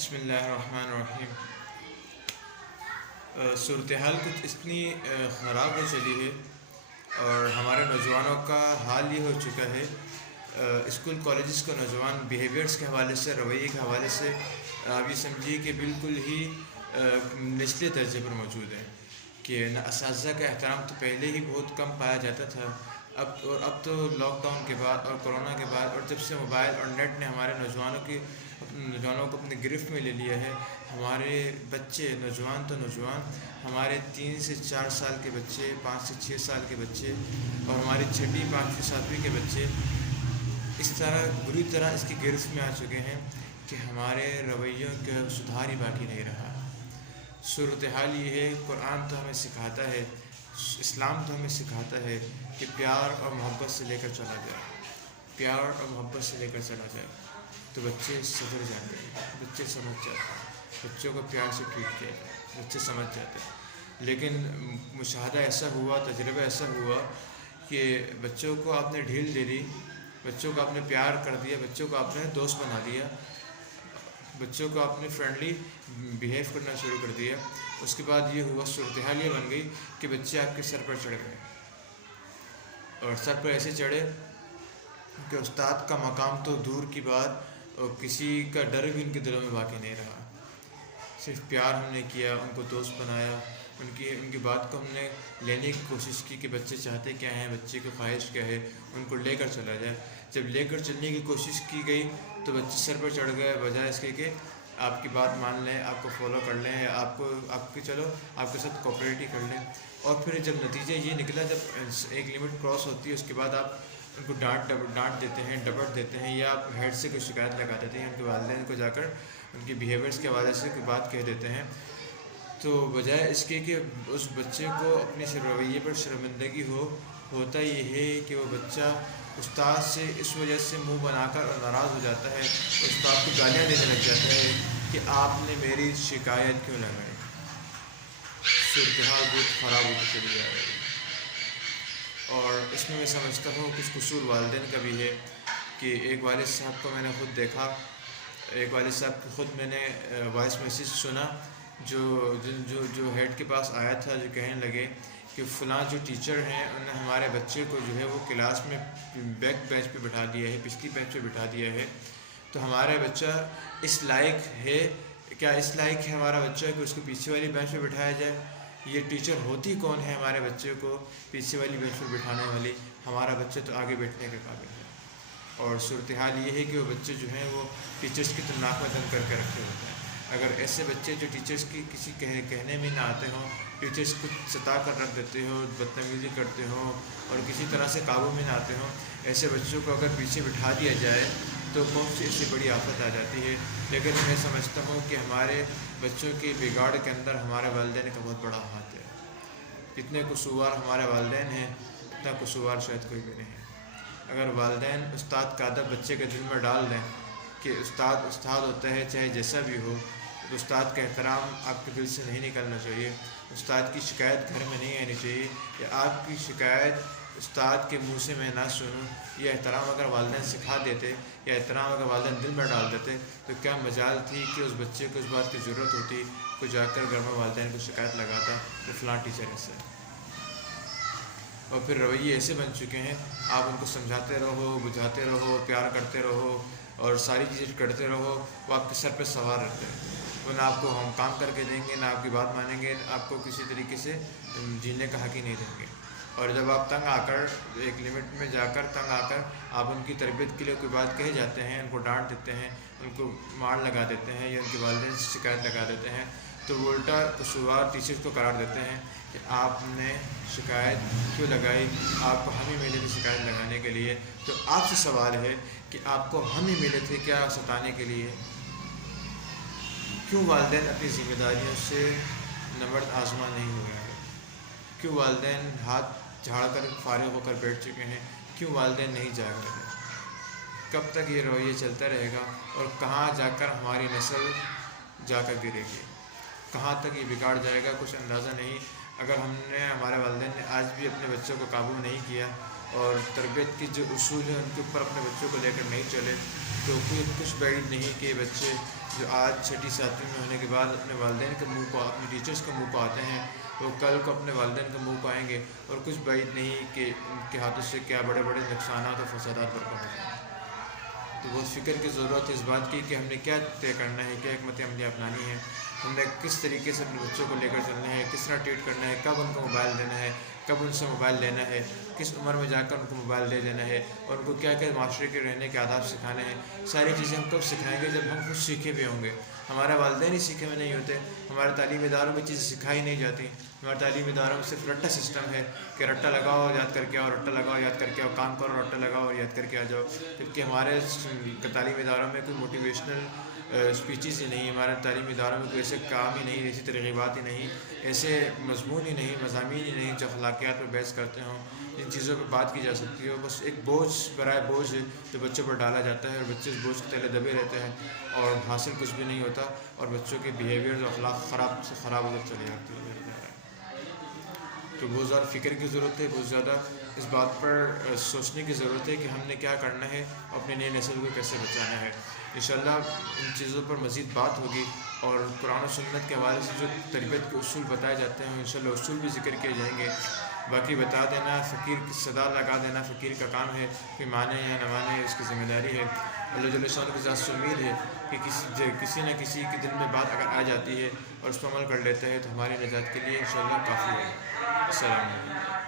بسم اللہ الرحمن الرحیم۔ صورتحال کچھ اتنی خراب ہو چلی ہے اور ہمارے نوجوانوں کا حال یہ ہو چکا ہے، اسکول کالجز کا نوجوان بیہیویئرس کے حوالے سے، رویے کے حوالے سے آپ یہ سمجھیے کہ بالکل ہی نچلے درجے پر موجود ہیں کہ اساتذہ کا احترام تو پہلے ہی بہت کم پایا جاتا تھا، اب تو لاک ڈاؤن کے بعد اور کرونا کے بعد اور جب سے موبائل اور نیٹ نے ہمارے نوجوانوں کو اپنے گرفت میں لے لیا ہے، ہمارے بچے نوجوان ہمارے 3 سے 4 سال کے بچے، 5 سے 6 سال کے بچے اور ہماری 6ٹی 5ویں 7ویں کے بچے اس طرح بری طرح اس کی گرفت میں آ چکے ہیں کہ ہمارے رویوں کا سدھار ہی باقی نہیں رہا۔ صورتحال یہ ہے، قرآن تو ہمیں سکھاتا ہے، اسلام تو ہمیں سکھاتا ہے کہ پیار اور محبت سے لے کر چلا جائے، پیار اور محبت سے لے کر چلا جائے تو بچے سدھر جاتے ہیں، بچے سمجھ جاتے ہیں، بچوں کو پیار سے ٹریٹ کیا جائے، بچے سمجھ جاتے ہیں۔ لیکن مشاہدہ ایسا ہوا، تجربہ ایسا ہوا کہ بچوں کو آپ نے ڈھیل دے دی، بچوں کو آپ نے پیار کر دیا، بچوں کو آپ نے دوست بنا دیا، بچوں کو آپ نے فرینڈلی بیہیو کرنا شروع کر دیا، اس کے بعد یہ ہوا، صورتحال یہ بن گئی کہ بچے آپ کے سر پر چڑھ گئے اور سر پر ایسے چڑھے کہ استاد کا مقام تو دور کی بات اور کسی کا ڈر بھی ان کے دلوں میں باقی نہیں رہا۔ صرف پیار ہم نے کیا، ان کو دوست بنایا، ان کی بات کو ہم نے لینے کی کوشش کی کہ بچے چاہتے کیا ہیں، بچے کی خواہش کیا ہے، ان کو لے کر چلا جائے۔ جب لے کر چلنے کی کوشش کی گئی تو بچے سر پر چڑھ گئے، بجائے اس کے کہ آپ کی بات مان لیں، آپ کو فالو کر لیں، یا آپ کے ساتھ کوپریٹ ہی کر لیں۔ اور پھر جب نتیجہ یہ نکلا، جب ایک لمٹ کراس ہوتی ہے اس کے بعد آپ ان کو ڈانٹ دیتے ہیں، ڈپٹ دیتے ہیں، یا آپ ہیڈ سے کوئی شکایت لگا دیتے ہیں، ان کے والدین کو جا کر ان کے بیہیویئرس کے حوالے سے کوئی بات کہہ دیتے ہیں، تو بجائے اس کے کہ اس بچے کو اپنے رویے پر شرمندگی ہوتا یہ ہے کہ وہ بچہ استاد سے اس وجہ سے منہ بنا کر اور ناراض ہو جاتا ہے، استاد کو گالیاں دینے لگ جاتا ہے کہ آپ نے میری شکایت کیوں لگائی۔ صورتحال بہت خراب ہوتی چلی جا رہی ہے اور اس میں سمجھتا ہوں کچھ قصور والدین کا بھی ہے کہ ایک والد صاحب کو میں نے خود دیکھا، ایک والد صاحب کی خود میں نے وائس میسیج سنا جو ہیڈ کے پاس آیا تھا، جو کہنے لگے کہ فلاں جو ٹیچر ہیں انہوں نے ہمارے بچے کو جو ہے وہ کلاس میں بیک بینچ پہ بٹھا دیا ہے، پچھلی بینچ پہ بٹھا دیا ہے، تو ہمارا بچہ اس لائق ہے کیا، اس لائق ہے ہمارا بچہ کہ اس کو پیچھے والی بینچ پہ بٹھایا جائے؟ یہ ٹیچر ہوتی کون ہے ہمارے بچے کو پیچھے والی بینچ پر بٹھانے والی؟ ہمارا بچہ تو آگے بیٹھنے کے قابل ہے۔ اور صورتحال یہ ہے کہ وہ بچے جو ہیں وہ ٹیچرس کی ناک میں دم کر کے رکھے ہوتے ہیں۔ اگر ایسے بچے جو ٹیچرس کی کسی کہنے میں نہ آتے ہوں، ٹیچرس کو ستا کر رکھ دیتے ہوں، بدتمیزی کرتے ہوں اور کسی طرح سے قابو میں نہ آتے ہوں، ایسے بچوں کو اگر پیچھے بٹھا دیا جائے تو کون سی اس سے بڑی آفت آ جاتی ہے۔ لیکن میں سمجھتا ہوں کہ ہمارے بچوں کے بگاڑ کے اندر ہمارے والدین کا بہت بڑا ہاتھ ہے۔ جتنے قصور ہمارے والدین ہیں اتنا قصور شاید کوئی بھی نہیں ہے۔ اگر والدین استاد کا ادب بچے کے دل میں ڈال دیں کہ استاد ہوتا ہے چاہے جیسا بھی ہو، تو استاد کا احترام آپ کے دل سے نہیں نکلنا چاہیے، استاد کی شکایت گھر میں نہیں آنی چاہیے، یا آپ کی شکایت استاد کے منہ سے میں نہ سنوں، یہ احترام اگر والدین سکھا دیتے یا احترام اگر والدین دل میں ڈال دیتے تو کیا مجال تھی کہ اس بچے کو اس بات کی ضرورت ہوتی کہ جا کر گھر میں والدین کو شکایت لگاتا کہ فلاں ٹیچر ایسے۔ اور پھر رویے ایسے بن چکے ہیں، آپ ان کو سمجھاتے رہو، بجھاتے رہو، پیار کرتے رہو اور ساری چیزیں کرتے رہو، وہ آپ کے سر پہ سوار رہتے ہیں، وہ نہ آپ کو ہم کام کر کے دیں گے، نہ آپ کی بات مانیں گے، آپ کو کسی طریقے سے جینے کا حق ہی نہیں دیں گے۔ اور جب آپ تنگ آ کر ایک لمٹ میں جا کر تنگ آ کر آپ ان کی تربیت کے لیے کوئی بات کہے جاتے ہیں، ان کو ڈانٹ دیتے ہیں، ان کو مار لگا دیتے ہیں یا ان کے والدین سے شکایت لگا دیتے ہیں، تو وہ الٹا قصوروار ٹیچرس کو قرار دیتے ہیں کہ آپ نے شکایت کیوں لگائی، آپ کو ہم ہی ملے تھے شکایت لگانے کے لیے۔ تو آپ سے سوال ہے کہ آپ کو ہم ہی ملے تھے کیا ستانے کے لیے؟ کیوں والدین اپنی ذمہ داریوں سے نبرد آزما نہیں ہو رہے ہیں؟ کیوں والدین ہاتھ جھاڑ کر فارغ ہو کر بیٹھ چکے ہیں؟ کیوں والدین نہیں جاگ رہے ہیں؟ کب تک یہ رویہ چلتا رہے گا اور کہاں جا کر ہماری نسل جا کر گرے گی؟ کہاں تک یہ بگاڑ جائے گا کچھ اندازہ نہیں۔ اگر ہمارے والدین نے آج بھی اپنے بچوں کو قابو نہیں کیا اور تربیت کی جو اصول ہیں ان کے اوپر اپنے بچوں کو لے کر نہیں چلے، تو تو کچھ بعید نہیں کہ بچے جو آج چھٹی ساتویں میں ہونے کے بعد اپنے والدین کے منہ کو اپنے ٹیچرس کے منہ کو آتے ہیں وہ کل کو اپنے والدین کے منہ کو آئیں گے، اور کچھ بعید نہیں کہ ان کے ہاتھوں سے کیا بڑے بڑے نقصانات اور فسادات برپا ہو جائیں۔ تو بہت فکر کی ضرورت ہے اس بات کی کہ ہم نے کیا طے کرنا ہے، کیا حکمت عملی اپنانی ہے، ہم نے کس طریقے سے اپنے بچوں کو لے کر چلنا ہے، کس طرح ٹریٹ کرنا ہے، کب ان کو موبائل دینا ہے، کب ان سے موبائل لینا ہے، کس عمر میں جا کر ان کو موبائل دے دینا ہے، اور ان کو کیا کیا معاشرے کے رہنے کے آداب سکھانے ہیں۔ ساری چیزیں ہم کب سکھائیں گے جب ہم خود سیکھے ہوئے ہوں گے۔ ہمارے والدین ہی سیکھے ہوئے نہیں ہوتے، ہمارے تعلیمی اداروں میں چیزیں سکھائی نہیں جاتی، ہمارے تعلیمی اداروں میں صرف رٹا سسٹم ہے کہ رٹا لگاؤ یاد کر کے آؤ، رٹا لگاؤ یاد کر کے آؤ، کام کرو رٹا لگاؤ اور یاد کر کے آ جاؤ، جبکہ ہمارے تعلیمی اداروں میں کوئی موٹیویشنل اسپیچز ہی نہیں، ہمارے تعلیمی اداروں میں کوئی ایسے کام ہی نہیں، ایسی ترغیبات ہی نہیں، ایسے مضمون ہی نہیں، مضامین ہی نہیں جو اخلاقیات پر بحث کرتے ہوں، جن چیزوں پہ بات کی جا سکتی ہو۔ بس ایک بوجھ برائے بوجھ جو بچوں پر ڈالا جاتا ہے، اور بچے اس بوجھ کے تلے دبے رہتے ہیں اور حاصل کچھ بھی نہیں ہوتا، اور بچوں کے بیہیویئر اور اخلاق خراب سے خراب ہوتے چلے جاتے ہیں۔ تو بہت زیادہ فکر کی ضرورت ہے، بہت زیادہ اس بات پر سوچنے کی ضرورت ہے کہ ہم نے کیا کرنا ہے، اپنے نئے نسل کو کیسے بچانا ہے۔ انشاءاللہ ان چیزوں پر مزید بات ہوگی، اور قرآن و سنت کے حوالے سے جو تربیت کے اصول بتائے جاتے ہیں انشاءاللہ اصول بھی ذکر کیے جائیں گے۔ باقی بتا دینا، فقیر کی صدا لگا دینا فقیر کا کام ہے، کہ مانے یا نہ مانے اس کی ذمہ داری ہے۔ اللہ جل شانہ کی ذات سے امید ہے کہ کسی نہ کسی کے دل میں بات اگر آ جاتی ہے اور اس پر عمل کر لیتا ہے تو ہماری نجات کے لیے انشاءاللہ کافی ہے۔ السلام علیکم۔